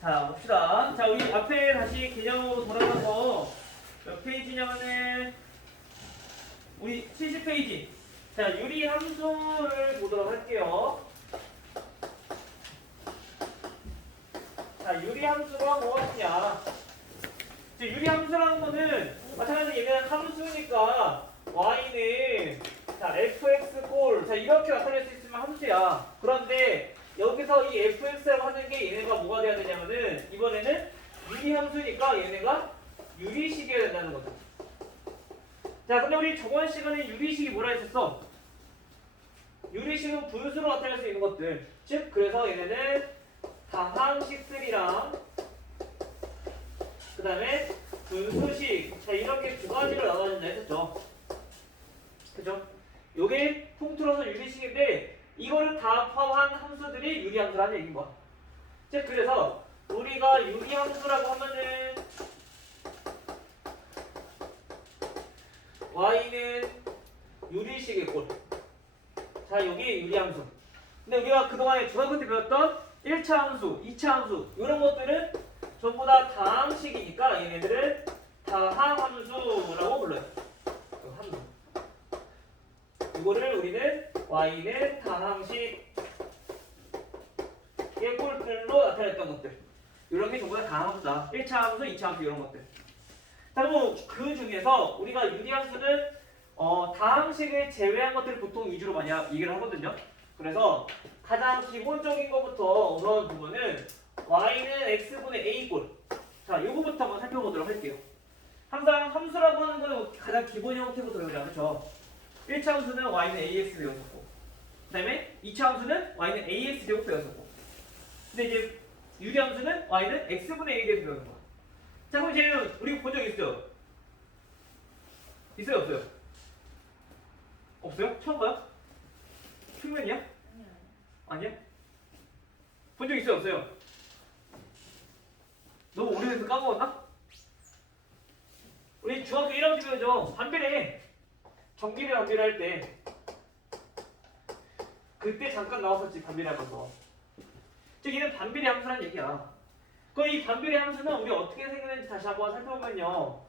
자, 봅시다. 자, 우리 앞에 다시 개념으로 돌아가서 몇 페이지냐면은 우리 70페이지. 자, 유리 함수를 보도록 할게요. 자, 유리 함수가 무엇이냐? 유리 함수라는 거는 마찬가지로 얘는 함수니까 y는 자 fx 꼴 자 이렇게 나타낼 수 있으면 함수야. 그런데 여기서 이 fx라고 하는 게 얘네가 뭐가 돼야 되냐면은 이번에는 유리 함수니까 얘네가 유리식이어야 된다는 거죠. 자, 근데 우리 저번 시간에 유리식이 뭐라 했었어? 유리식은 분수로 나타낼 수 있는 것들. 즉 그래서 얘네는 다항식들이랑 그 다음에 분수식 자 이렇게 두 가지로 나눠진다 했었죠. 그죠? 요게 통틀어서 유리식인데 이거를 다 포함한 함수들이 유리함수라는 얘기인 거야. 즉 그래서 우리가 유리함수라고 하면은 y는 유리식의 꼴. 자 여기 유리함수. 근데 우리가 그동안에 중학교 때 배웠던 1차 함수, 2차 함수 이런 것들은 전부 다 다항식이니까 얘네들은 다항함수라고 불러요. 함수. 이거를 우리는 y는 다항식의 꼴들로 나타냈던 것들. 이런 게 전부 다 다항함수다. 1차 함수, 2차 함수 이런 것들. 그리고 그 중에서 우리가 유리함수는 다항식을 제외한 것들을 보통 위주로 많이 얘기를 하거든요. 그래서 가장 기본적인 것부터 우선 보면은 y는 x분의 a 꼴. 자, 요거부터 한번 살펴보도록 할게요. 항상 함수라고 하는 거는 가장 기본 형태부터 배우자, 그렇죠? 1차 함수는 y는 ax 배웠었고, 그 다음에 2차 함수는 y는 ax 제곱 배웠었고, 근데 이제 유리함수는 y는 x분의 a 제곱 배우는 거야. 자, 그럼 쟤는 우리 본 적 있어요? 있어요, 없어요? 없어요? 처음 봐요? 평면이야? 아니야? 본 적 있어요, 없어요? 너무 오래돼서 까먹었나? 우리 중학교 1학년 때 배우죠. 반비례. 정비례 반비례 할 때. 그때 잠깐 나왔었지, 반비례 하면서. 즉, 얘는 반비례 함수란 얘기야. 그럼 이 반비례 함수는 우리 어떻게 생겼는지 다시 한번 살펴보면요.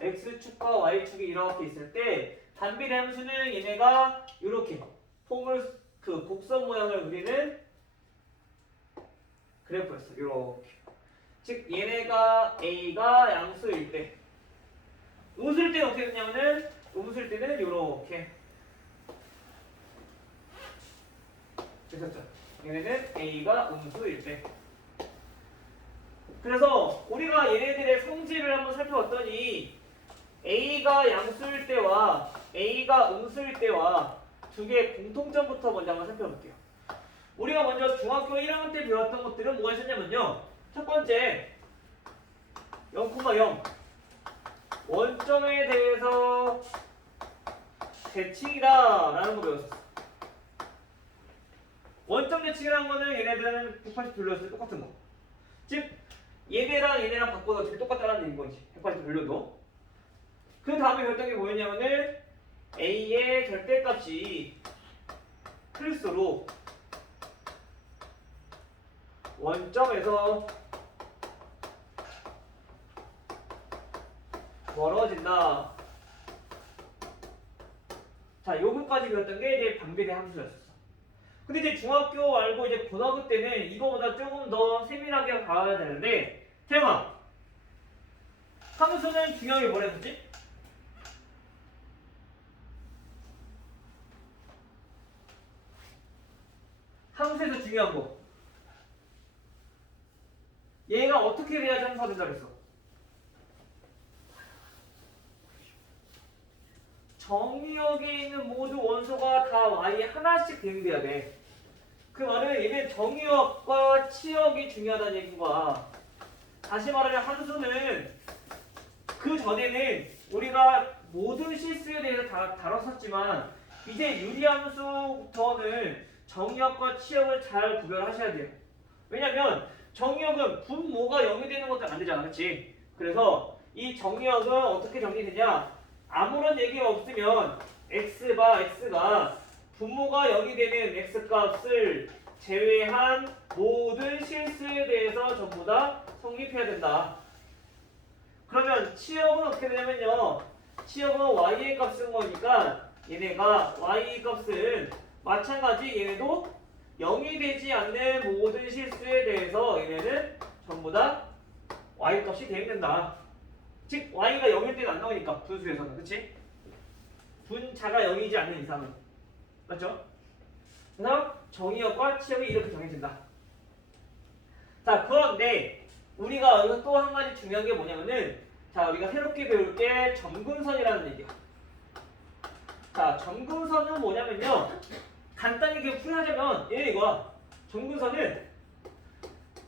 x축과 y축이 이렇게 있을 때 반비례 함수는 얘네가 이렇게 폼을 그 곡선 모양을 그리는 그래프였어. 이렇게. 즉 얘네가 a가 양수일 때 음수일 때는 어떻게 되냐면은 음수일 때는 이렇게 됐었죠. 얘네는 a가 음수일 때. 그래서 우리가 얘네들의 성질을 한번 살펴봤더니 a가 양수일 때와 a가 음수일 때와 두 개의 공통점부터 먼저 한번 살펴볼게요. 우리가 먼저 중학교 1학년 때 배웠던 것들은 뭐가 있었냐면요. 첫 번째 0,0 원점에 대해서 대칭이다 라는 거 배웠었어. 원점 대칭이라는 거는 얘네들은 180도 돌려서 똑같은 거. 즉 얘네랑 바꿔서 어차피 똑같다는 얘기인 거지. 180도 돌려도. 그 다음에 배웠던 게 뭐였냐면은 a의 절대값이 클수록 원점에서 멀어진다. 자, 요거까지 배웠던 게 이제 반비례 함수였었어. 근데 이제 중학교 말고 이제 고등학교 때는 이거보다 조금 더 세밀하게 가야 되는데, 태영아, 함수는 중요한 게 뭐라 했었지? 함수에서 중요한 거. 얘가 어떻게 돼야지 함수가 된다 그랬어? 정의역에 있는 모두 원소가 다 y에 하나씩 대응돼야 돼. 그 말은 얘는 정의역과 치역이 중요하다는 얘기인 거야. 다시 말하면 함수는 그 전에는 우리가 모든 실수에 대해서 다 다뤘었지만 이제 유리함수부터는 정의역과 치역을 잘 구별하셔야 돼요. 왜냐면 정의역은 분모가 0이 되는 것도 안 되잖아, 그렇지? 그래서 이 정의역은 어떻게 정리되냐? 아무런 얘기가 없으면 x가 분모가 0이 되는 x값을 제외한 모든 실수에 대해서 전부 다 성립해야 된다. 그러면 치역은 어떻게 되냐면요. 치역은 y의 값 쓴 거니까 얘네가 y 값은 마찬가지 얘네도 0이 되지 않는 모든 실수에 대해서 얘네는 전부 다 y 값이 되어있는다. 즉 y가 0일 때는 안 나오니까 분수에서는. 그치? 분자가 0이지 않는 이상은. 맞죠? 그래서 정의역과 치역이 이렇게 정해진다. 자, 그런데 우리가 여기서 또 한 가지 중요한 게 뭐냐면은, 자, 우리가 새롭게 배울 게 점근선이라는 얘기야. 자, 점근선은 뭐냐면요. 간단히 이렇게 풀이하자면 얘는 이거야. 점근선은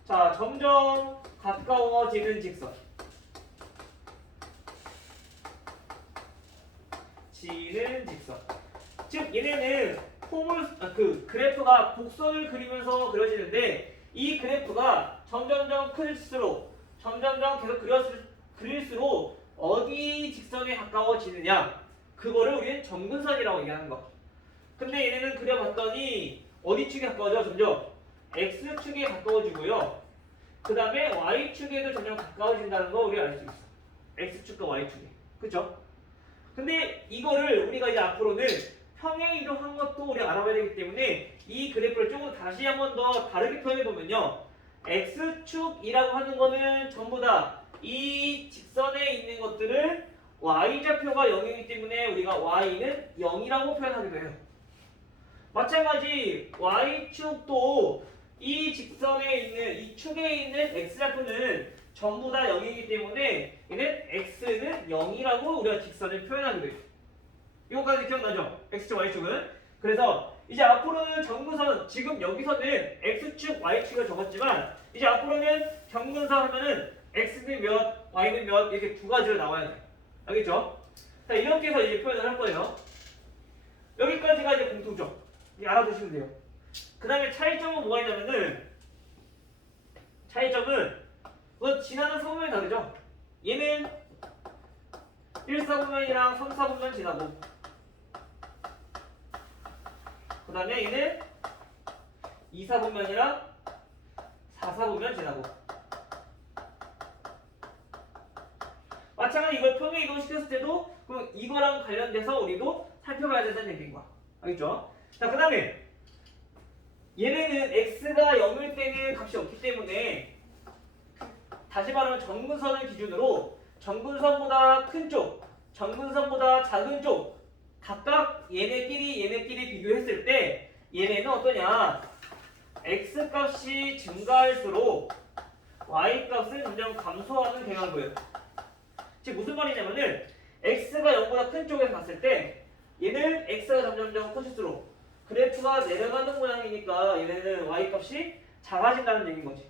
자, 점점 가까워지는 직선. 지는 직선. 즉 얘네는 그 그래프가 곡선을 그리면서 그려지는데 이 그래프가 점점점 클수록 점점점 계속 그릴수록 어디 직선에 가까워지느냐 그거를 우리는 점근선이라고 얘기하는 거. 근데 얘네는 그려봤더니 어디 축에 가까워져? 점점 x축에 가까워지고요. 그 다음에 y축에도 점점 가까워진다는 거 우리가 알 수 있어. x축과 y축에. 그쵸? 근데 이거를 우리가 이제 앞으로는 평행 이동한 것도 우리가 알아봐야 되기 때문에 이 그래프를 조금 다시 한 번 더 다르게 표현해보면요. x축이라고 하는 거는 전부 다 이 직선에 있는 것들을 y좌표가 0이기 때문에 우리가 y는 0이라고 표현하기도 해요. 마찬가지 y축도 이 직선에 있는 이 축에 있는 x좌표는 전부 다 0이기 때문에 얘는 x는 0이라고 우리가 직선을 표현하기도 해요. 이거까지 기억나죠? x축, y축은. 그래서 이제 앞으로는 점근선, 지금 여기서는 x축, y축을 적었지만 이제 앞으로는 점근선 하면은 x는 몇, y는 몇 이렇게 두 가지로 나와야 돼. 알겠죠? 자, 이렇게 해서 이제 표현을 할 거예요. 여기까지가 이제 공통점. 이제 알아두시면 돼요. 그 다음에 차이점은 뭐가 있냐면은 차이점은 지나는 사분면이 다르죠? 얘는 1사분면이랑 3사분면 지나고 그 다음에 얘는 2사분면이랑 4사분면 지나고 마찬가지 이걸 평행 이동시켰을 때도 그럼 이거랑 관련돼서 우리도 살펴봐야 된다는 얘기인 거야. 알겠죠? 자, 그 다음에 얘네는 x가 0일 때는 값이 없기 때문에 다시 말하면 점근선을 기준으로 점근선보다 큰 쪽, 점근선보다 작은 쪽 각각 얘네끼리 비교했을 때 얘네는 어떠냐? x 값이 증가할수록 y 값은 점점 감소하는 경향을 보여요. 즉 무슨 말이냐면은 x가 0보다 큰 쪽에서 봤을 때 얘는 x가 점점점 커질수록 그래프가 내려가는 모양이니까 얘네는 y 값이 작아진다는 얘기인 거지.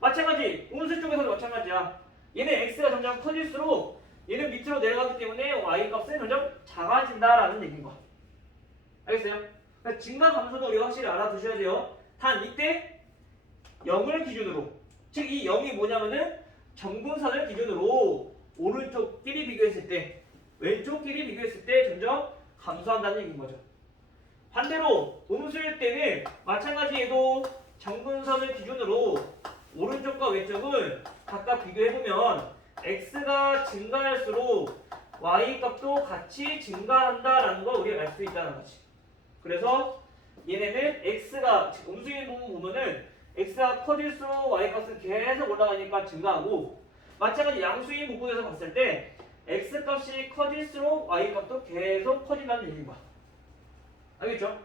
마찬가지 운수 쪽에서도 마찬가지야. 얘는 x가 점점 커질수록 얘는 밑으로 내려가기 때문에 y 값은 점점 작아진다라는 얘기인 거야. 알겠어요? 그러니까 증가 감소도 우리가 확실히 알아두셔야 돼요. 단 이때 0을 기준으로, 즉 이 0이 뭐냐면은 점근선을 기준으로 오른쪽끼리 비교했을 때 왼쪽끼리 비교했을 때 점점 감소한다는 얘기인 거죠. 반대로 음수일 때는 마찬가지 얘도 점근선을 기준으로 오른쪽과 왼쪽을 각각 비교해보면 x가 증가할수록 y 값도 같이 증가한다라는 걸 우리가 알 수 있다는 거지. 그래서 얘네는 x가 음수인 부분 보면은 x가 커질수록 y 값은 계속 올라가니까 증가하고 마찬가지 양수인 부분에서 봤을 때 x 값이 커질수록 y 값도 계속 커진다는 얘기인 거야. 알겠죠?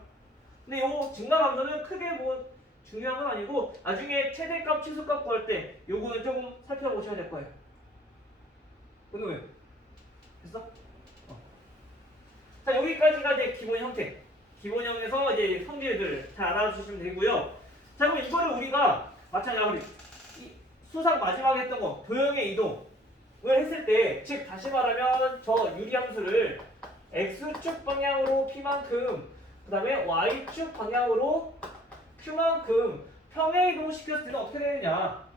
근데 요 증가 감소는 크게 뭐 중요한 건 아니고 나중에 최대값, 최소값 구할 때 요거는 조금 살펴보셔야 될 거예요. 근데 됐어? 자, 여기까지가 이제 기본 형태. 기본형에서 이제 성질들 잘 알아주시면 되고요. 자, 그럼 이거를 우리가 마찬가지로 수상 마지막에 했던 거 도형의 이동을 했을 때, 즉 다시 말하면 저 유리함수를 x축 방향으로 p만큼 그 다음에 y축 방향으로 q만큼 평행 이동시켰을 때는 어떻게 되느냐?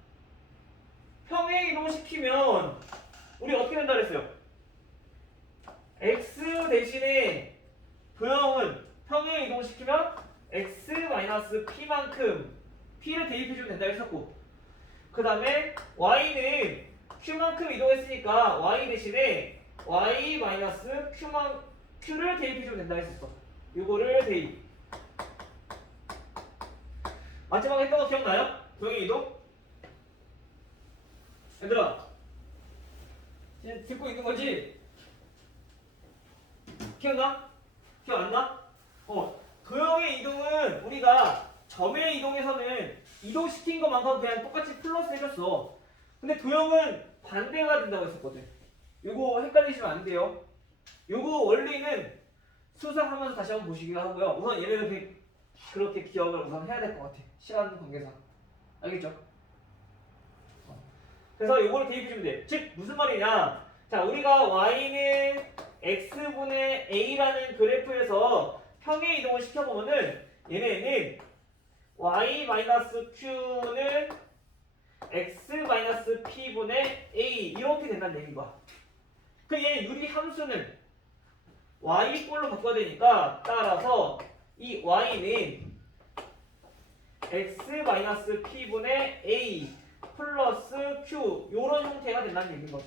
평행 이동시키면 우리 어떻게 된다 그랬어요? x 대신에 도형은 평행 이동시키면 x-p만큼 p를 대입해주면 된다 했었고, 그 다음에 y는 q만큼 이동했으니까 y 대신에 y-q를 대입해주면 된다 했었어. 요거를 대입. 마지막에 했던 거 기억나요? 평행 이동? 얘들아 지금 듣고 있는 거지? 기억나? 기억 안 나? 도형의 이동은 우리가 점의 이동에서는 이동시킨 것만큼 그냥 똑같이 플러스 해줬어. 근데 도형은 반대가 된다고 했었거든. 요거 헷갈리시면 안 돼요. 요거 원리는 수상하면서 다시 한번 보시기로 하고요. 우선 얘네들 그렇게 기억을 우선 해야 될 것 같아. 시간 관계상. 알겠죠? 그래서 요거를 대입해주면 돼. 즉 무슨 말이냐? 자, 우리가 y는 x분의 a라는 그래프에서 평행 이동을 시켜보면은 얘네는 y-q는 x-p분의 a 이렇게 된다는 얘기인 거야. 그 얘 유리 함수는 y꼴로 바꿔야 되니까 따라서 이 y는 x-p분의 a 플러스 q 요런 형태가 된다는 얘기인 거죠.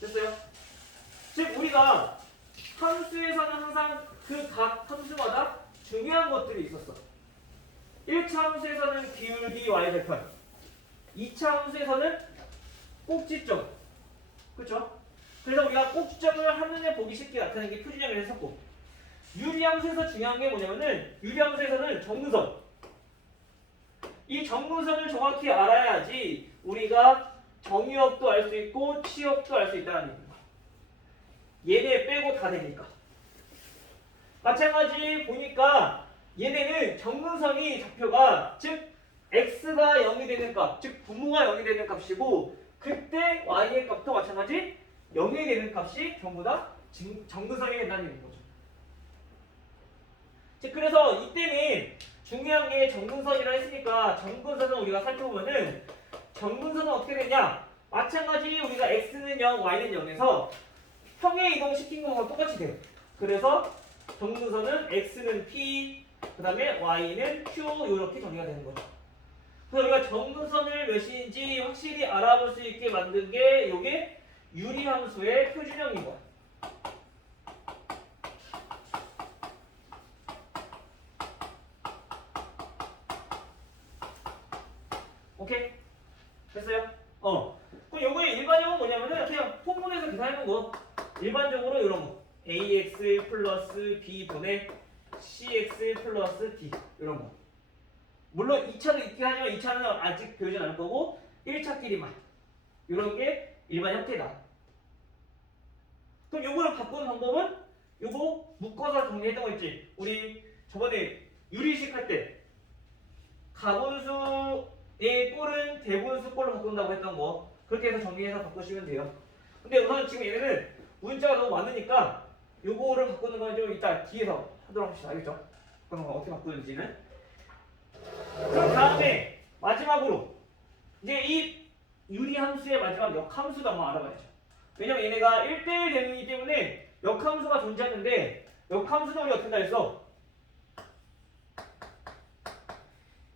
됐어요? 즉 우리가 함수에서는 항상 그 각 함수마다 중요한 것들이 있었어. 1차 함수에서는 기울기 y절편, 2차 함수에서는 꼭지점, 그렇죠? 그래서 우리가 꼭지점을 한눈에 보기 쉽게 나타내는 게 표준형을 했었고, 유리함수에서 중요한 게 뭐냐면은 유리함수에서는 정근선, 이 정근선을 정확히 알아야지 우리가 정유업도 알 수 있고 치역도 알 수 있다는 얘기입니다. 얘네 빼고 다 되니까. 마찬가지 보니까 얘네는 정근선이 좌표가 즉 x가 0이 되는 값, 즉 분모가 0이 되는 값이고, 그때 y의 값도 마찬가지 0이 되는 값이 전부 다 정근선이 된다는 얘기인 거죠. 즉 그래서 이때는 중요한 게 정근선이라 했으니까 정근선은 우리가 살펴보면은 정근선은 어떻게 되냐? 마찬가지 우리가 x는 0, y는 0에서 평행 이동시킨 거랑 똑같이 돼요. 그래서 정근선은 x는 p, 그 다음에 y는 q 이렇게 정리가 되는 거죠. 그래서 우리가 정근선을 몇인지 확실히 알아볼 수 있게 만든 게 이게 유리함수의 표준형인 거야. 오케이? 됐어요? 그럼 요거의 일반형은 뭐냐면은 그냥 폼문에서 계산해놓은 거. 일반적으로 이런 거. ax 플러스 b분의 cx 플러스 d 이런 거. 물론 2차도 있긴 하지만 2차는 아직 배우진 않을 거고 1차끼리만. 이런 게 일반 형태다. 그럼 요거를 바꾸는 방법은 요거 묶어서 정리했던 거 있지? 우리 저번에 유리식 할 때 가분수의 꼴은 대분수 꼴로 바꾼다고 했던 거, 그렇게 해서 정리해서 바꾸시면 돼요. 근데 우선 지금 얘네는 문자가 너무 많으니까 요거를 바꾸는 건 좀 이따 뒤에서 하도록 합시다. 알겠죠? 그럼 어떻게 바꾸는지는. 그럼 다음에 마지막으로 이제 이 유리함수의 마지막 역함수도 한번 알아봐야죠. 왜냐면 얘네가 1대1 대응이기 때문에 역함수가 존재하는데, 역함수는 우리가 어떻게 했어?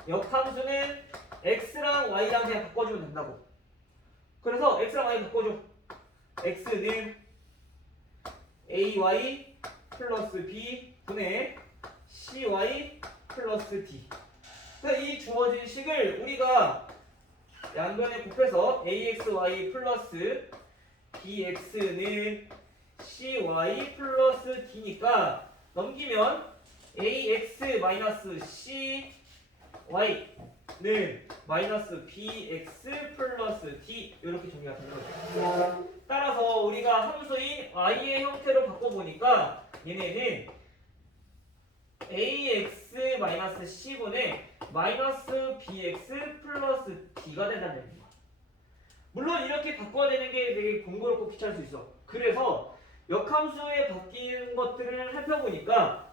역함수는 x랑 y랑 그냥 바꿔주면 된다고. 그래서 x랑 y 바꿔줘. x는 ay 플러스 b 분의 cy 플러스 d. 이 주어진 식을 우리가 양변에 곱해서 axy 플러스 bx는 cy 플러스 d니까 넘기면 ax 마이너스 cy는 마이너스 bx 플러스 d 이렇게 정리가 되는 거죠. 따라서 우리가 함수인 y의 형태로 바꿔보니까 얘네는 ax 마이너스 c분의 마이너스 bx 플러스 d가 된다는 얘기입니다. 물론 이렇게 바꿔야 되는 게 되게 번거롭고 귀찮을 수 있어. 그래서 역함수에 바뀐 것들을 살펴보니까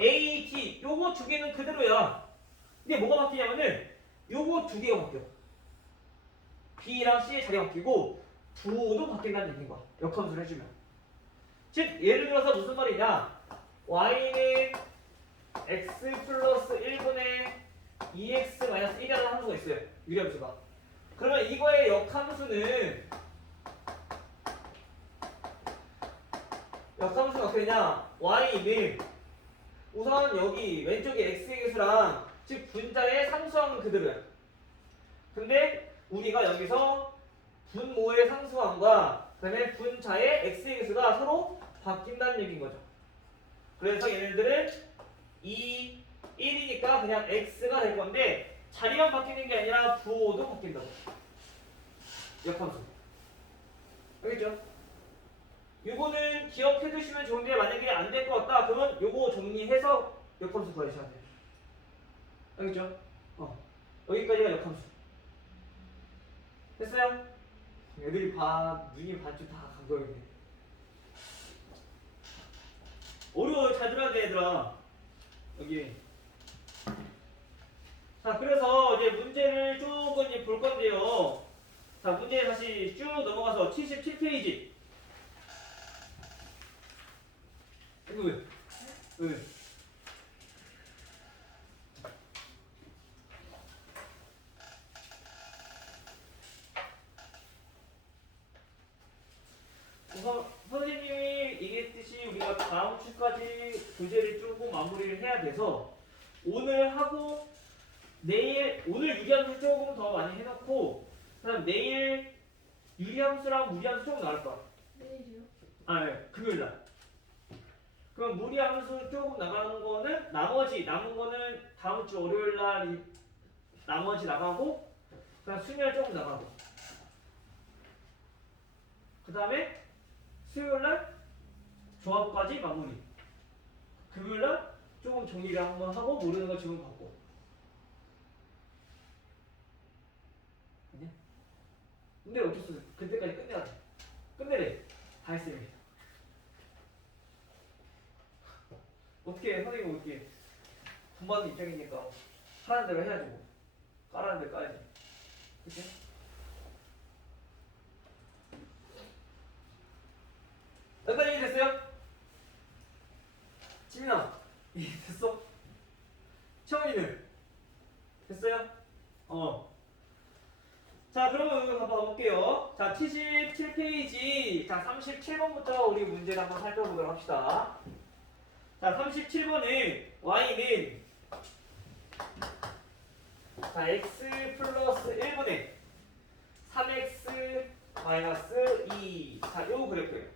a, d 요거 두 개는 그대로야. 근데 뭐가 바뀌냐면은 요거 두 개가 바뀌어. b랑 c의 자리가 바뀌고 부호도 바뀐다는 얘기인 거야. 역함수를 해주면. 즉 예를 들어서 무슨 말이냐? y는 x 플러스 1분의 2x 마이너스 1이라는 함수가 있어요. 유리함수가. 그러면 이거의 역함수는 어떻게 되냐? y는 우선 여기 왼쪽에 x의 개수랑 즉 분자의 상수함은 그대로야. 근데 우리가 여기서 분모의 상수함과 그다음에 분자의 x의 개수가 서로 바뀐다는 얘기인 거죠. 그래서 얘네들은 2, 1이니까 그냥 x가 될 건데 자리만 바뀌는 게 아니라 부호도 바뀐다고. 역함수. 알겠죠? 요거는 기억해 두시면 좋은데 만약에 안 될 것 같다 그러면 요거 정리해서 역함수 구하셔야 돼요. 알겠죠? 여기까지가 역함수. 됐어요? 애들이 눈이 반쯤 다 간 거예요. 어려워요. 잘 들어야 돼 얘들아. 여기. 자, 그래서 이제 문제를 조금 이제 볼 건데요. 자, 문제 다시 쭉 넘어가서 77페이지. 이거 왜? 왜? 우선 선생님이 얘기했듯이 우리가 다음 주까지 교재를 조금 마무리를 해야 돼서 오늘 하고 내일 오늘 유리함수 조금 더 많이 해놓고 그다음 내일 유리함수랑 무리함수 조금 나올 거야. 내일이요? 네. 금요일날. 그럼 무리함수 조금 나가는 거는 나머지 남은 거는 다음 주 월요일날 나머지 나가고 그다음 수요일 조금 나가고 그다음에 수요일날 조합까지 마무리. 금요일날 조금 정리를 한번 하고 모르는 거 지금 받고. 근데 어쩔 수 없어. 그때까지 끝내야 돼. 끝내래. 다 했으면. 어떻게 해? 선생님 어떻게 해? 돈 받는 입장이니까 하라는 대로 해야지 뭐. 까라는 대로 까야지. 그치? 여기까지 이해됐어요? 지민아 이해됐어? 채원이는? 됐어요? 자, 그러면 이거 한번 봐볼게요. 자, 77페이지. 자, 37번부터 우리 문제를 한번 살펴보도록 합시다. 자, 37번은 y는 자, x 플러스 1분의 3x 마이너스 2. 자, 요 그래프예요.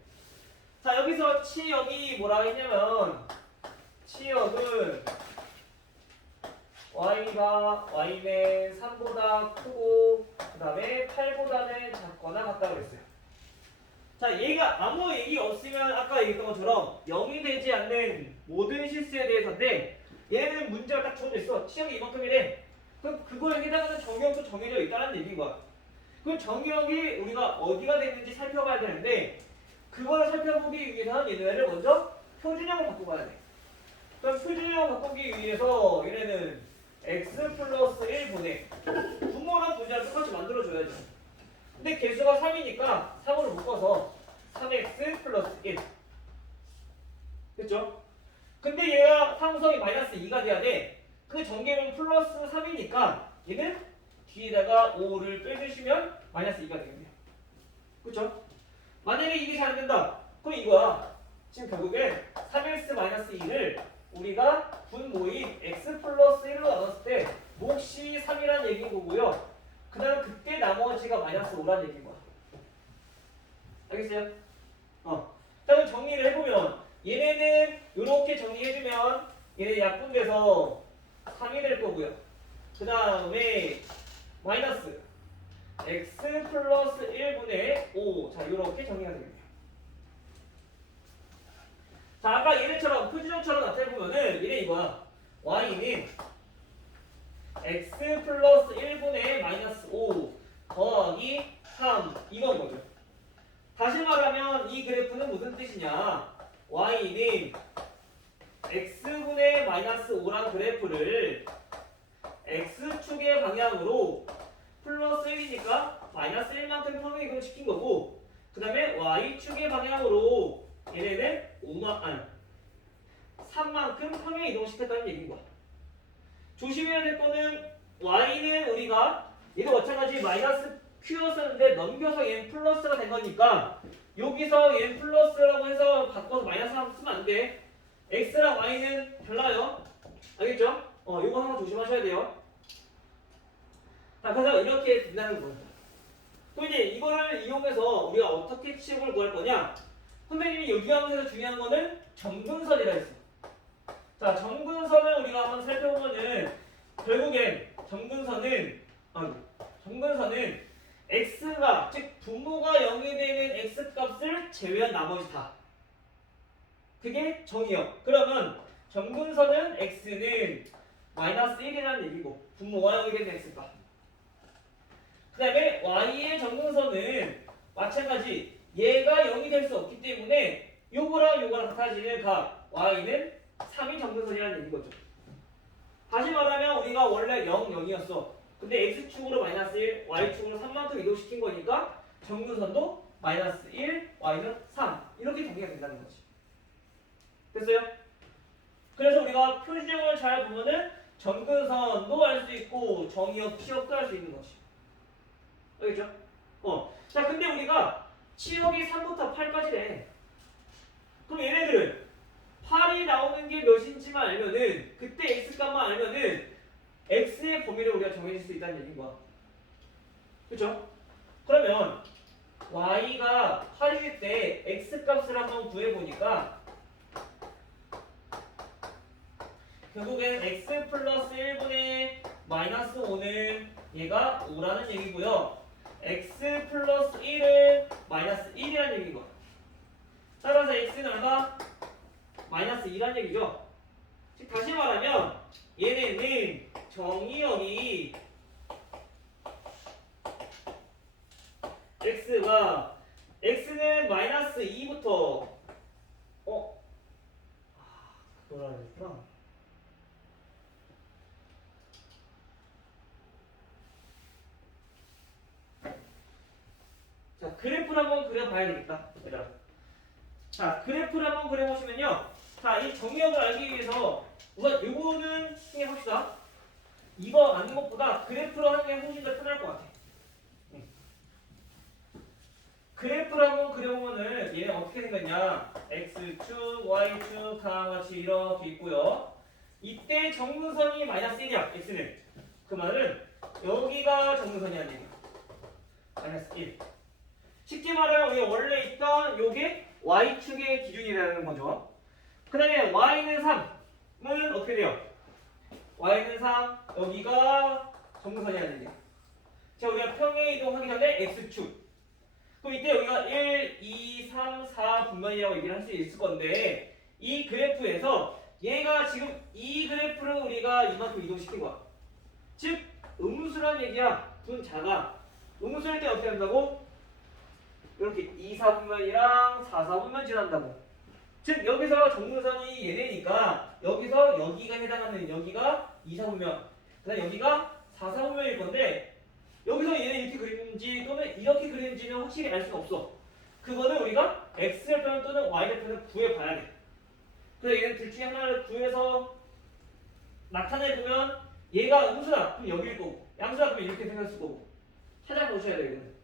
자, 여기서 치역이 뭐라 했냐면 치역은 y는 3보다 크고 그 다음에 8보다는 작거나 같다고 그랬어요. 자, 얘가 아무 얘기 없으면 아까 얘기했던 것처럼 0이 되지 않는 모든 실수에 대해서인데 얘는 문제가 딱 주어져 있어. 치역이 이만큼이래. 그럼 그거에 해당하는 정의역도 정해져 있다는 얘기인 거야. 그럼 정의역이 우리가 어디가 되는지 살펴봐야 되는데 그걸 살펴보기 위해서는 얘네를 먼저 표준형으로 바꿔봐야 돼. 그럼 표준형을 바꾸기 위해서 얘네는 x 플러스 1분의 분모랑 분자를 똑같이 만들어줘야죠. 근데 개수가 3이니까 3으로 묶어서 3x 플러스 1 됐죠? 근데 얘가 상수성이 마이너스 2가 돼야 돼. 그 전개는 플러스 3이니까 얘는 뒤에다가 5를 빼주시면 마이너스 2가 되겠네요. 그쵸? 만약에 이게 잘 안된다 그럼 이거야. 지금 결국엔 3x 마이너스 2를 우리가 분모인 x 플러스 1로 나눴을 때 몫이 3이라는 얘기인 거고요. 그 다음 그때 나머지가 마이너스 5라는 얘기인 거야. 알겠어요? 자, 그럼 정리를 해보면 얘네는 이렇게 정리해주면 얘네 약분돼서 3이 될 거고요. 그 다음에 마이너스 x 플러스 1분의 5. 자, 이렇게 정리가 되겠네요. 자, 아까 얘네처럼 표준형처럼 나타내보면은 얘네 이거야. y는 x 플러스 1분의 마이너스 5 더하기 3 이건 거죠. 다시 말하면 이 그래프는 무슨 뜻이냐? y는 x분의 마이너스 5란 그래프를 x축의 방향으로 플러스 1이니까 마이너스 1만큼 평행이동을 시킨 거고 그 다음에 y축의 방향으로 얘네는 3만큼 평행 이동시켰다는 얘기인 거야. 조심해야 될 거는 y는 우리가 얘도 마찬가지 마이너스 q였었는데 넘겨서 얘는 플러스가 된 거니까 여기서 얘는 플러스라고 해서 바꿔서 마이너스 하면 쓰면 안 돼. x랑 y는 달라요. 알겠죠? 요거 하나 조심하셔야 돼요. 자, 그래서 이렇게 된다는 겁니다. 또 이제 이거를 이용해서 우리가 어떻게 치역을 구할 거냐? 선생님이 여기 하면서 중요한 거는 점근선이라 했어. 자, 점근선을 우리가 한번 살펴보면은 결국엔 점근선은 x가 즉 분모가 0이 되는 x 값을 제외한 나머지 다. 그게 정이요. 그러면 점근선은 x는 마이너스 1이라는 얘기고 분모가 0이 되는 x값. 그 다음에 y의 점근선은 마찬가지 얘가 0이 될 수 없기 때문에 요거랑 같아지는 각 y는 3이 점근선이라는 얘기거죠. 다시 말하면 우리가 원래 0, 0이었어. 근데 x축으로 마이너스 1, y축으로 3만큼 이동시킨 거니까 점근선도 마이너스 1, y는 3 이렇게 정리가 된다는 거지. 됐어요? 그래서 우리가 표시정을 잘 보면은 점근선도 알 수 있고 정의역, 치역도 할 수 있는 거지. 알겠죠? 자, 근데 우리가 치역이 3부터 8까지래. 그럼 얘네들은 8이 나오는 게 몇인지만 알면은 그때 x값만 알면은 x의 범위를 우리가 정해질 수 있다는 얘기인 거야. 그쵸? 그러면 y가 8일 때 x값을 한번 구해보니까 결국엔 x 플러스 1분의 마이너스 5는 얘가 5라는 얘기고요. x 플러스 1은 마이너스 1이라는 얘기인 거야. 따라서 x는 얼마? 마이너스 2라는 얘기죠. 즉 다시 말하면 얘네는 정의역이 x는 마이너스 2부터 그거라 그랬구나. 자, 그래프를 한번 그려봐야 되겠다. 얘들아. 자, 그래프를 한번 그려보시면요. 자, 이 정의역을 알기 위해서 우선 요거는 생각합시다. 이거 아는 것보다 그래프로 하는 게 훨씬 더 편할 것 같아. 그래프를 한번 그려보면은 얘는 어떻게 생겼냐? x축, y축 다 같이 이렇게 있고요. 이때 정근선이 마이너스 1이야. x는. 그 말은 여기가 정근선이라는 얘기야. 마이너스 1. 쉽게 말하면 우리가 원래 있던 요게 y축의 기준이라는 거죠. 그 다음에 y는 3은 어떻게 돼요? y는 3, 여기가 정근선이라는 얘기야. 자, 우리가 평행 이동하기 전에 x축. 그럼 이때 여기가 1, 2, 3, 4 분면이라고 얘기를 할 수 있을 건데 이 그래프에서 얘가 지금 이 그래프를 우리가 이만큼 이동시킨 거야. 즉 음수란 얘기야. 분자가 음수일 때 어떻게 한다고? 이렇게 2, 4분면이랑 4, 4분면 지난다고. 즉 여기서 정근선이 얘네니까 여기서 여기가 해당하는 여기가 2, 4분면 그 다음에 여기가 4, 4분면일 건데 여기서 얘는 이렇게 그리는지 또는 이렇게 그리는지는 확실히 알 수가 없어. 그거는 우리가 x절편 또는 y절편을 구해봐야 돼. 그래서 얘는 둘 중에 하나를 구해서 나타내보면 얘가 음수다 그럼 여기일 거고 양수다 그러면 이렇게 생겼을 거고 찾아보셔야 돼요. 이거는.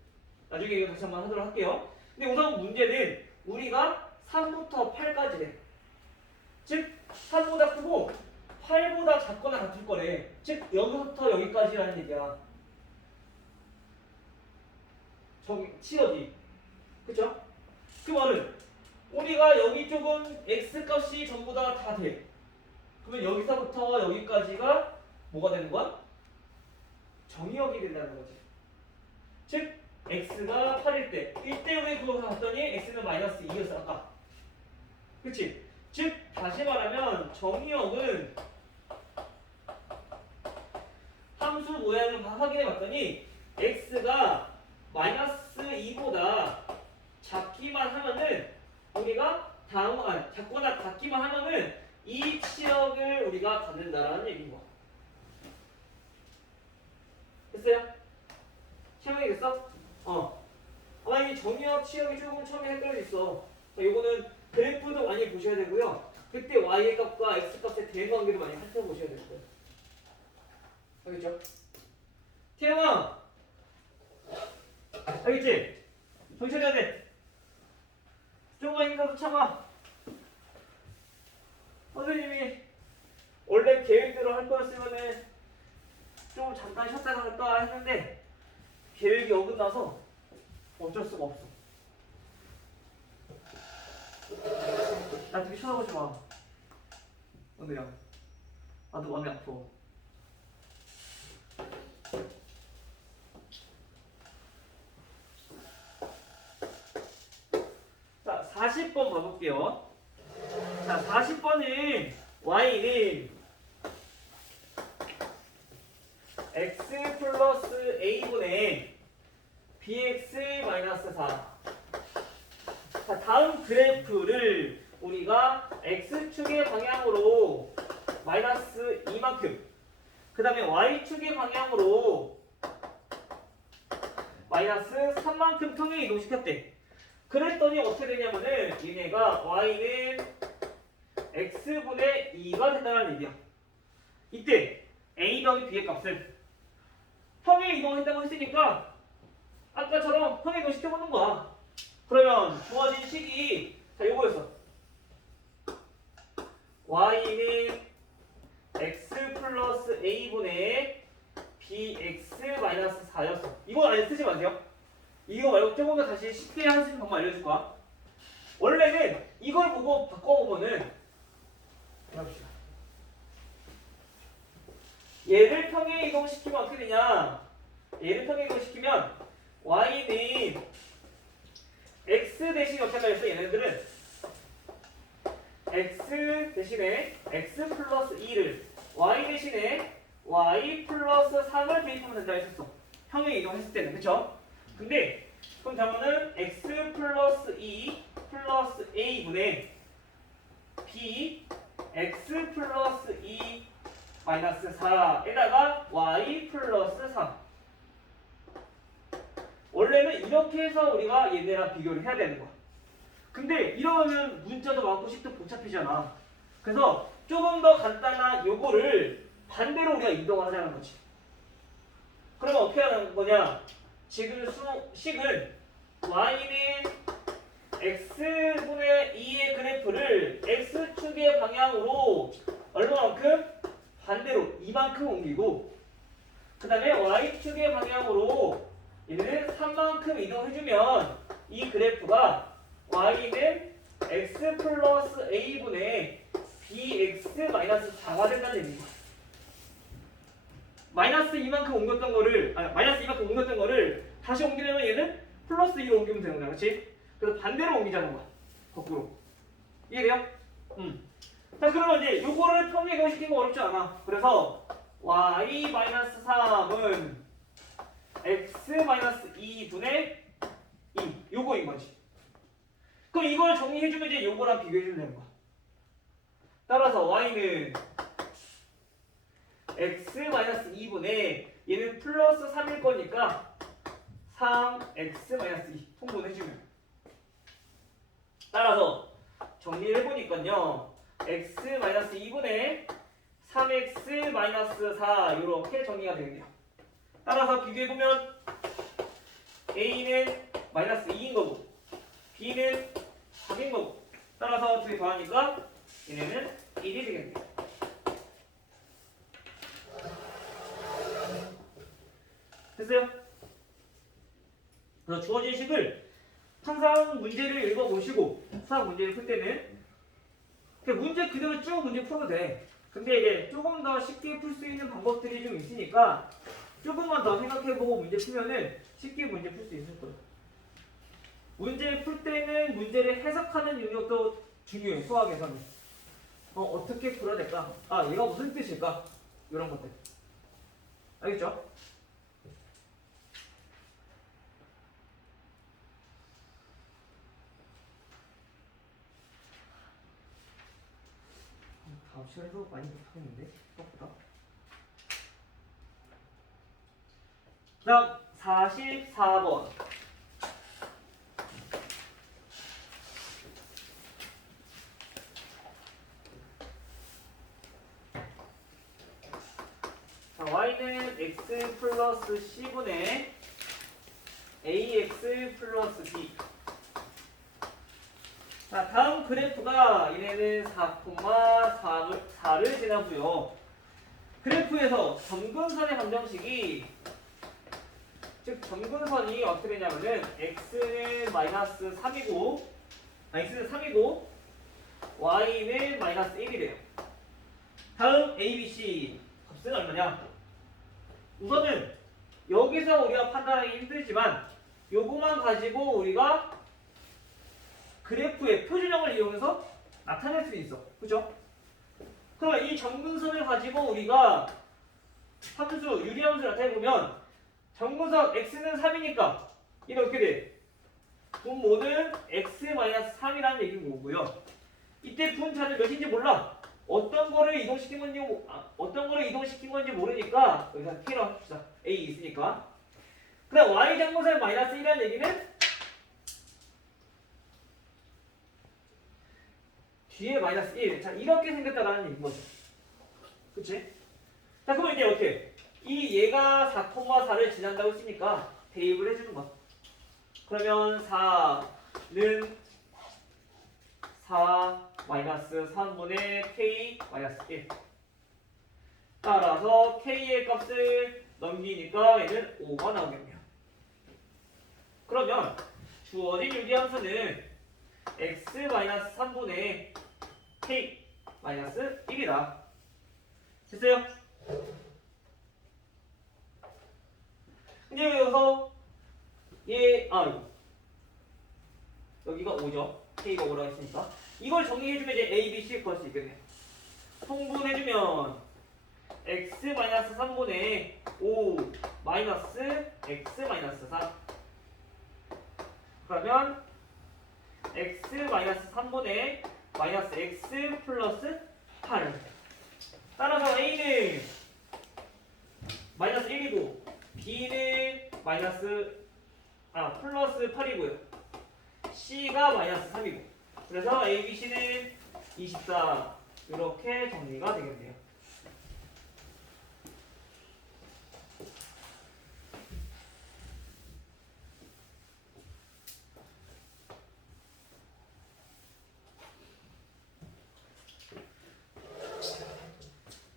나중에 이거 다시 한번 하도록 할게요. 근데 우선 문제는 우리가 3부터 8까지래. 즉 3보다 크고 8보다 작거나 같을 거래. 즉 여기부터 여기까지라는 얘기야. 치역이. 그쵸? 그 말은 우리가 여기 쪽은 x값이 전부 다 돼. 그러면 여기서부터 여기까지가 뭐가 되는 거야? 정의역이 된다는 거지. 즉 x가 8일 때 이때 우리 그거 봤더니 x는 마이너스 2였어 아까. 그치? 즉 다시 말하면 정의역은 함수 모양을 확인해 봤더니 x가 마이너스 2보다 작기만 하면은 우리가 작거나 같기만 하면은 이 치역을 우리가 갖는다라는 얘기인 거야. 됐어요? 시험이 됐어? 아마 이 정의역 치역이 조금 처음에 헷갈려 있어. 요거는 그래프도 많이 보셔야 되고요. 그때 y의 값과 x 값의 대응관계를 많이 살펴보셔야 될 거예요. 알겠죠? 태영아, 알겠지? 정신 차려야 돼. 조금만 힘들어도 참아. 선생님이 원래 계획대로 할 거였으면은 좀 잠깐 쉬었다가 할까 했는데 계획이 어긋나서 어쩔 수가 없어. 나 되게 쳐다보지 마. 오늘야. 나도 마음이 아파. 자, 40번 봐볼게요. 자, 40번은 y는 x 플러스 a분의 bx 마이너스 4. 자, 다음 그래프를 우리가 x축의 방향으로 마이너스 2만큼, 그 다음에 y축의 방향으로 마이너스 3만큼 평행 이동시켰대. 그랬더니 어떻게 되냐면은 얘네가 y는 x분의 2가 된다는 얘기야. 이때 a 더하기 b의 값을 평행 이동했다고 했으니까 아까처럼 평행 이동 시켜보는 거야. 그러면 주어진 식이 자 요거였어. y는 x 플러스 a분의 bx 마이너스 4였어. 이거 아예 쓰지 마세요. 이거 말고 조금 더 다시 쉽게 하시는 방법 알려줄 거야. 원래는 이걸 보고 바꿔보면은 해봅시다. 얘를 평행 이동시키면 어떻게 되냐? 얘를 평행 이동시키면 y는 x 대신 어떻게 하겠어? 얘네들은 x 대신에 x 플러스 2를 y 대신에 y 플러스 3을 대입하면 된다 했었어. 평행 이동했을 때는. 그쵸? 근데 그럼 답은 x 플러스 2 플러스 a분의 b x 플러스 2 마이너스 4에다가 y 플러스 3. 원래는 이렇게 해서 우리가 얘네랑 비교를 해야 되는 거야. 근데 이러면 문자도 많고 식도 복잡해지잖아. 그래서 조금 더 간단한 요거를 반대로 우리가 이동을 하자는 거지. 그러면 어떻게 하는 거냐? 지금 식은 y는 x분의 2의 그래프를 x축의 방향으로 얼마만큼? 반대로 2만큼 옮기고, 그 다음에 y축의 방향으로 얘는 3만큼 이동해주면 이 그래프가 y는 x 플러스 a분의 bx 마이너스 4가 된다는 얘기야. 마이너스 2만큼 옮겼던 거를, 마이너스 2만큼 옮겼던 거를 다시 옮기려면 얘는 플러스 2로 옮기면 되는 거야. 그렇지? 그래서 반대로 옮기자는 거야. 거꾸로. 이해돼요? 자, 그러면 이제 요거를 평행 시키는 거 어렵지 않아. 그래서 y 마이너스 3은 x 마이너스 2분의 2. 요거인 거지. 그럼 이걸 정리해주면 이제 요거랑 비교해주면 되는 거야. 따라서 y는 x 마이너스 2분의 얘는 플러스 3일 거니까 3x 마이너스 2 통분해주면. 따라서 정리를 해보니까요. x 마이너스 2분의 3x 마이너스 4 이렇게 정리가 되겠네요. 따라서 비교해보면 a는 마이너스 2인 거고 b는 4인 거고, 따라서 두 개 더하니까 얘네는 1이 되겠네요. 됐어요? 그래서 주어진 식을 항상 문제를 읽어보시고 수학 문제를 풀 때는 문제 그대로 쭉 문제 풀어도 돼. 근데 이제 조금 더 쉽게 풀 수 있는 방법들이 좀 있으니까 조금만 더 생각해보고 문제 풀면은 쉽게 문제 풀 수 있을 거예요. 문제 풀 때는 문제를 해석하는 능력도 중요해. 수학에서는 어떻게 풀어야 될까? 얘가 무슨 뜻일까? 이런 것들. 알겠죠? 다음 시간에도 많이 못하겠는데? 생각보다. 다음 44번. y는 x 플러스 c분의 ax 플러스 b. 자, 다음 그래프가 얘네는 4,4를 지나고요. 그래프에서 점근선의 방정식이, 즉 점근선이 어떻게 되냐면은 x는 마이너스 3이고, x는 3이고 y는 마이너스 1이래요. 다음 a, b, c 값은 얼마냐? 우선은 여기서 우리가 판단하기 힘들지만 요거만 가지고 우리가 그래프의 표준형을 이용해서 나타낼 수 있어. 그죠? 그러면 이 점근선을 가지고 우리가 함수, 유리함수를 나타내보면 점근선 x는 3이니까 얘는 어떻게 돼? 분모는 x-3이라는 얘기인 거고요. 이때 분자는 몇인지 몰라. 어떤 거를 이동시킨 건지 모르니까 여기서 K로 합시다. A 있으니까. 그 다음 y 점근선 마이너스 1이라는 얘기는 뒤에 마이너스 1. 자, 이렇게 생겼다라는 얘기인 거죠. 그치? 자, 그럼 이제 어떻게? 이 얘가 4,4를 지난다고 했으니까 대입을 해주는 거야. 그러면 4는 4 마이너스 3분의 k 마이너스 1. 따라서 k의 값을 넘기니까 얘는 5가 나오겠네요. 그러면 주어진 유리함수는 x 마이너스 3분의 k 마이너스 1이다. 됐어요? 근데 여기서 여기가 5죠. k가 5라고 했으니까 이걸 정리해주면 이제 a, b, c 구할 수 있겠네. 통분해주면 x 마이너스 3분의 5 마이너스 x 마이너스 4. 그러면 x 마이너스 3분의 마이너스 x 플러스 8. 따라서 a는 마이너스 1이고 b는 플러스 8이고요. c가 마이너스 3이고. 그래서 a, b, c는 24. 이렇게 정리가 되겠네요.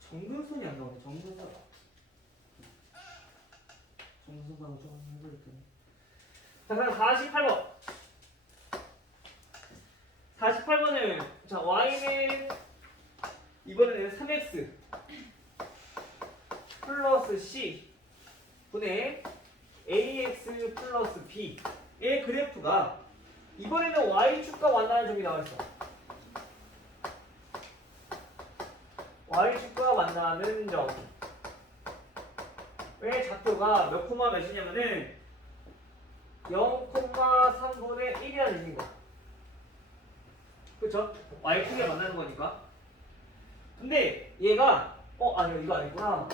정근선이 안 나오네. 정근선하고 좀 힘들 텐데. 자, 그럼 48번. 48번은 자, y는 이번에는 3x 플러스 c 분의 ax 플러스 b의 그래프가 이번에는 y축과 만나는 점이 나와있어. y축과 만나는 점의 좌표가 몇 콤마 몇이냐면은 0,3분의 1이라는 얘기인 거야. 그쵸? y축에 만나는 거니까. 근데 얘가 이거 아니구나.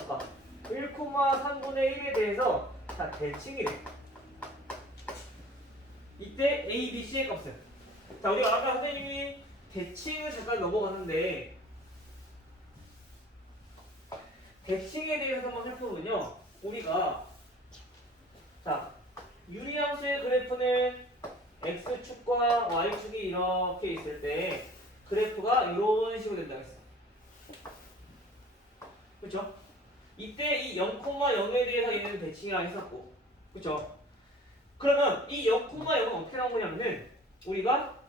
1,3분의 1에 대해서 자, 대칭이래. 이때 a, b, c의 값은 자, 우리가 아까 선생님이 대칭을 잠깐 넘어갔는데 대칭에 대해서 한번 살펴보면요. 우리가 자, 유리함수의 그래프는 x축과 y축이 이렇게 있을 때 그래프가 이런 식으로 된다고 했어. 그쵸? 이때 이 0,0에 대해서 얘는 대칭이라고 했었고, 그쵸? 그러면 이 0,0은 어떻게 나온 거냐면은 우리가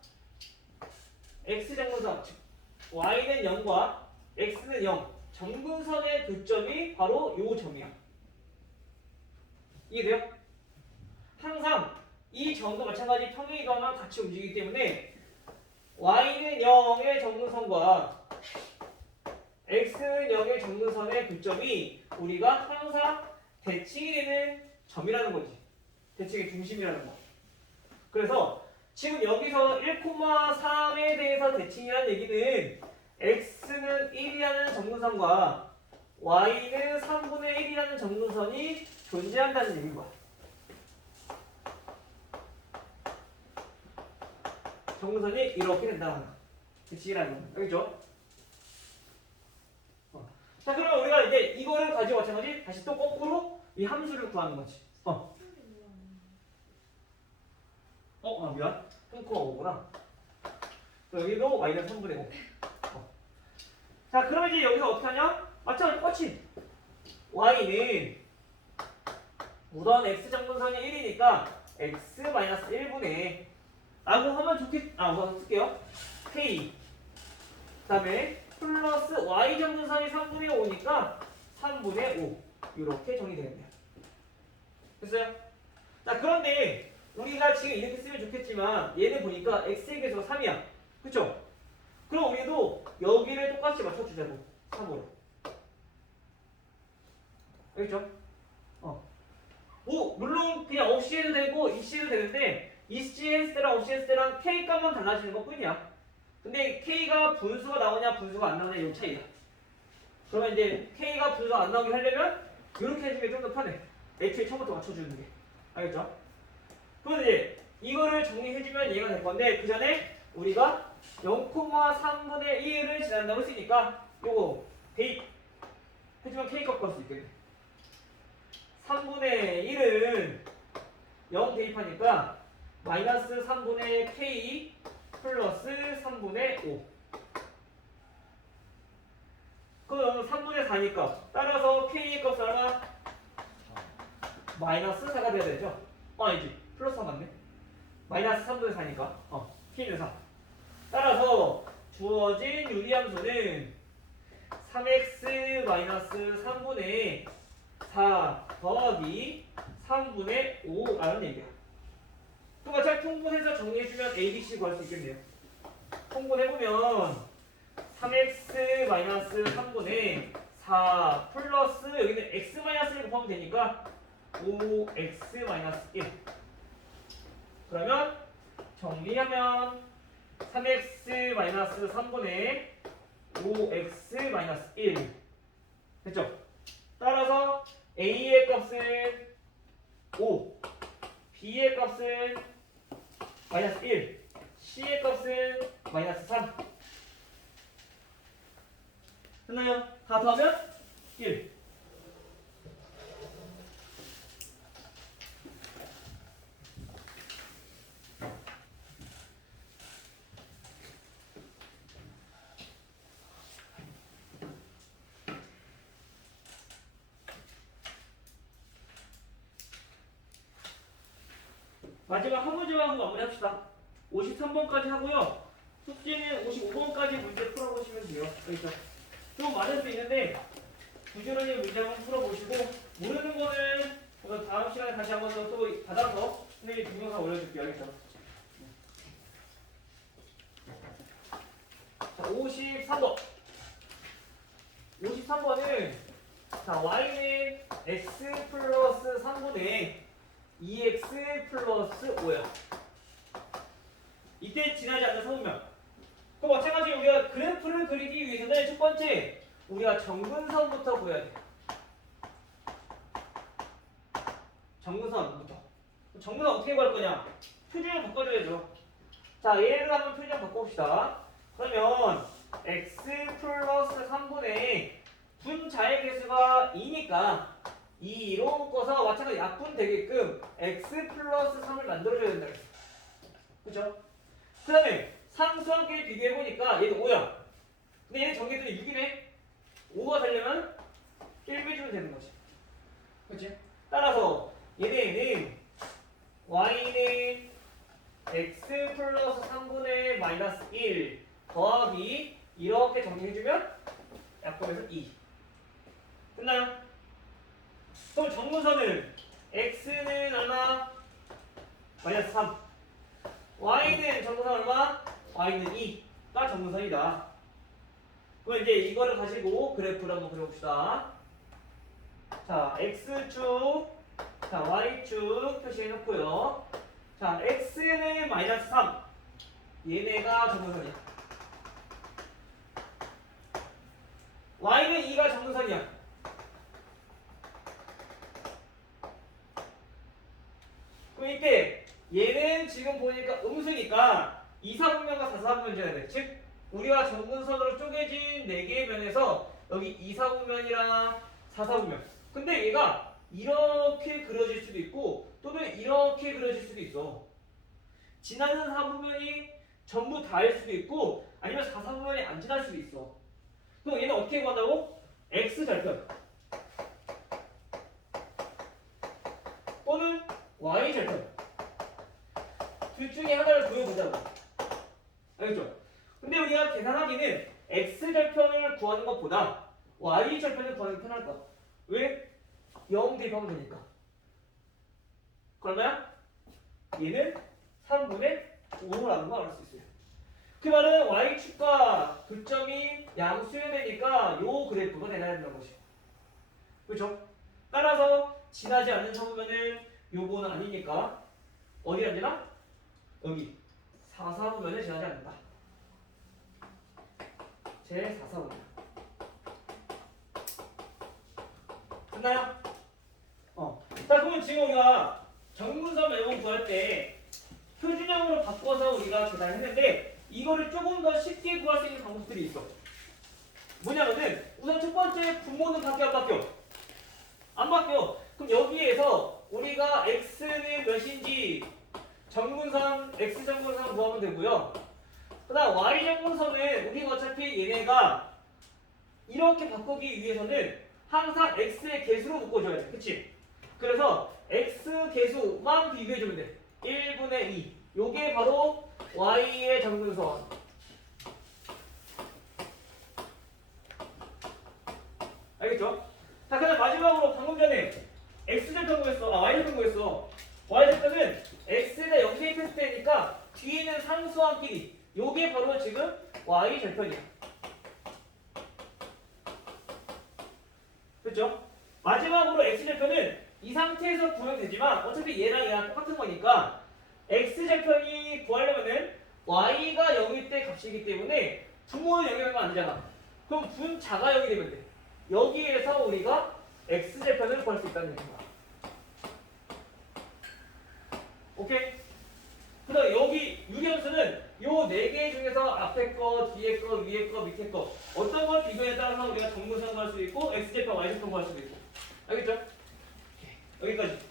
x장분선, 즉 y는 0과 x는 0 점근선의 교점이 바로 요 점이야. 이해돼요? 항상 이 점도 마찬가지 평행이동하면 같이 움직이기 때문에 y는 0의 점근선과 x는 0의 점근선의 교점이 우리가 항상 대칭이 되는 점이라는 거지. 대칭의 중심이라는 거. 그래서 지금 여기서 1,3에 대해서 대칭이라는 얘기는 x는 1이라는 점근선과 y는 3분의 1이라는 점근선이 존재한다는 얘기인 거야. 점근선이 이렇게 된다는 거야. 대칭이라는 거. 알겠죠? 자, 그러면 우리가 그러면 이제 이거를 가지고 마찬가지 다시 또 거꾸로 이 함수를 구하는 거지. 미안. 끊고 오구나. 여기도 마이너스 3분의 5. 자, 그러면 이제 여기서 어떻게 하냐? 마찬가지 똑같이 y는 우선 x 정근선이 1이니까 x 마이너스 1분의 라고 하면 우선 쓸게요. k 그 다음에 플러스 y 정근선이 3분의 5니까 3분의 5 이렇게 정리되겠네요. 됐어요? 자, 그런데 우리가 지금 이렇게 쓰면 좋겠지만 얘는 보니까 x의 개수가 3이야. 그쵸? 그럼 우리도 여기를 똑같이 맞춰주자고. 3으로. 알겠죠? 물론 그냥 없이 해도 되고 있이 해도 되는데 있이 했을 때랑 없이 했을 때랑 k 값만 달라지는 것 뿐이야. 근데 k가 분수가 나오냐 분수가 안 나오냐 이 차이야. 그러면 이제 k가 분수가 안 나오게 하려면 이렇게 해주는 게 좀 더 편해. 애초에 처음부터 맞춰주는 게. 알겠죠? 그럼 이제 이거를 정리해주면 얘가 될 건데 그 전에 우리가 0,3분의 1을 지난다고 했으니까 요거 대입 해주면 k 값 구할 수 있겠네. 3분의 1은 0 대입하니까 마이너스 3분의 k 플러스 3분의 5. 그럼 3분의 4니까 따라서 k의 값은 얼마? 마이너스 4가 돼야 되죠? 아니지. 플러스 4 맞네. 마이너스 3분의 4니까 k는 4. 따라서 주어진 유리함수는 3x 마이너스 3분의 4 더하기 3분의 5라는 얘기야. 또 마찬가지 통분해서 정리해주면 a, b, c 구할 수 있겠네요. 통분해보면 3x 마이너스 3분의 4 플러스 여기는 x 마이너스 1 곱하면 되니까 5x 마이너스 1. 그러면 정리하면 3x 마이너스 3분의 5x 마이너스 1 됐죠? 따라서 a의 값은 5, b의 값은 마이너스 1, c의 값은 마이너스 3. 됐나요? 다 더하면 1. 마지막 한 문제만 하고 마무리합시다. 53번까지 하고요. 숙제는 55번까지 문제 풀어보시면 돼요. 알겠죠? 좀 많을 수 있는데 부지런히 문제 한번 풀어보시고 모르는 거는 오늘 다음 시간에 다시 한번 또 받아서 선생님이 동영상 올려줄게요. 알겠죠? 자, 53번. 53번은 자, y는 x 플러스 3분의 2x 플러스 5야. 이때 지나지 않는 삼분면. 또 마찬가지로 우리가 그래프를 그리기 위해서는 첫 번째 우리가 정근선부터 구해야 돼. 정근선부터. 정근선 어떻게 구할 거냐? 표준을 바꿔줘야죠. 자, 얘를 한번 표준 바꿔봅시다. 그러면 x 플러스 3분의 분자의 개수가 2니까 2로 묶어서 마찬가지 약분 되게끔 x 플러스 3을 만들어줘야 된다. 그쵸? 그 다음에 상수함끼리 비교해보니까 얘도 5야. 근데 얘는 정리했더니 6이네. 5가 되려면 1 빼주면 되는 거지. 그치? 따라서 얘네는 y는 x 플러스 3분의 마이너스 1 더하기 이렇게 정리해주면 약분해서 2. 끝나요? 그럼 정근선은 x는 얼마? 마이너스 3. y는 정근선 얼마? y는 2가 정근선이다. 그럼 이제 이거를 가지고 그래프를 한번 그려봅시다. 자, x축, 자, y축 표시해놓고요. 자, x는 마이너스 3. 얘네가 정근선이야. y는 2가 정근선이야. 그럼 이때 얘는 지금 보니까 음수니까 2사분면과 4사분면 줘야 돼. 즉 우리가 정근선으로 쪼개진 4개의 면에서 여기 2, 4분면이랑 4, 4분면. 근데 얘가 이렇게 그려질 수도 있고 또는 이렇게 그려질 수도 있어. 지나는 4분면이 전부 다일 수도 있고 아니면 4, 4분면이 안 지날 수도 있어. 그럼 얘는 어떻게 구한다고? X절편 또는 Y절편 둘 중에 하나를 구해보자고. 알겠죠? 근데 우리가 계산하기는 X절편을 구하는 것보다 Y절편을 구하는 게 편할 거야. 왜? 0 대입하면 되니까. 그러면 얘는 3분의 5라는 거 알 수 있어요. 그 말은 Y축과 교점이 양수여되니까 요 그래프가 되어야 된다는 것이. 그렇죠? 따라서 지나지 않는 사분면은 요거는 아니니까 어디 안 되나? 여기 4, 4분면에 지나지 않는다. 제 4, 4분면. 됐나요? 자, 그러면 지금 우리가 정분선 매분 구할 때 표준형으로 바꿔서 우리가 계산했는데 이거를 조금 더 쉽게 구할 수 있는 방법들이 있어. 뭐냐면은 우선 첫 번째 분모는 바뀌어 안 바뀌어? 안 바뀌어. 그럼 여기에서 우리가 x는 몇인지 정분선 x 정분선 구하면 되고요. 그다음 y 정분선은 우리가 어차피 얘네가 이렇게 바꾸기 위해서는 항상 x의 개수로 묶어줘야 돼. 그치? 그래서 x 개수만 비교해주면 돼. 1분의 2. 요게 바로 y의 정분선. 알겠죠? 자, 그다음 마지막으로 방금 전에 x절편 구했어. y절편 구했어. y절편은 x에다 0 대입했을 때니까 뒤에는 상수함끼리. 요게 바로 지금 y절편이야. 그렇죠? 마지막으로 x절편은 이 상태에서 구하면 되지만 어차피 얘랑 똑같은 거니까 x절편이 구하려면은 y가 0일 때 값이기 때문에 분모는 0이 되면 안 되잖아. 그럼 분자가 0이 되면 돼. 여기에서 우리가 x절편을 구할 수 있다는 얘기야. 오케이? 그다음 여기 유리함수는 요 4개 중에서 앞에 거, 뒤에 거, 위에 거, 밑에 거 어떤 걸 비교에 따라서 우리가 정분선 구할 수 있고 x절편, y절편 구할 수도 있고. 알겠죠? 오케이. 여기까지.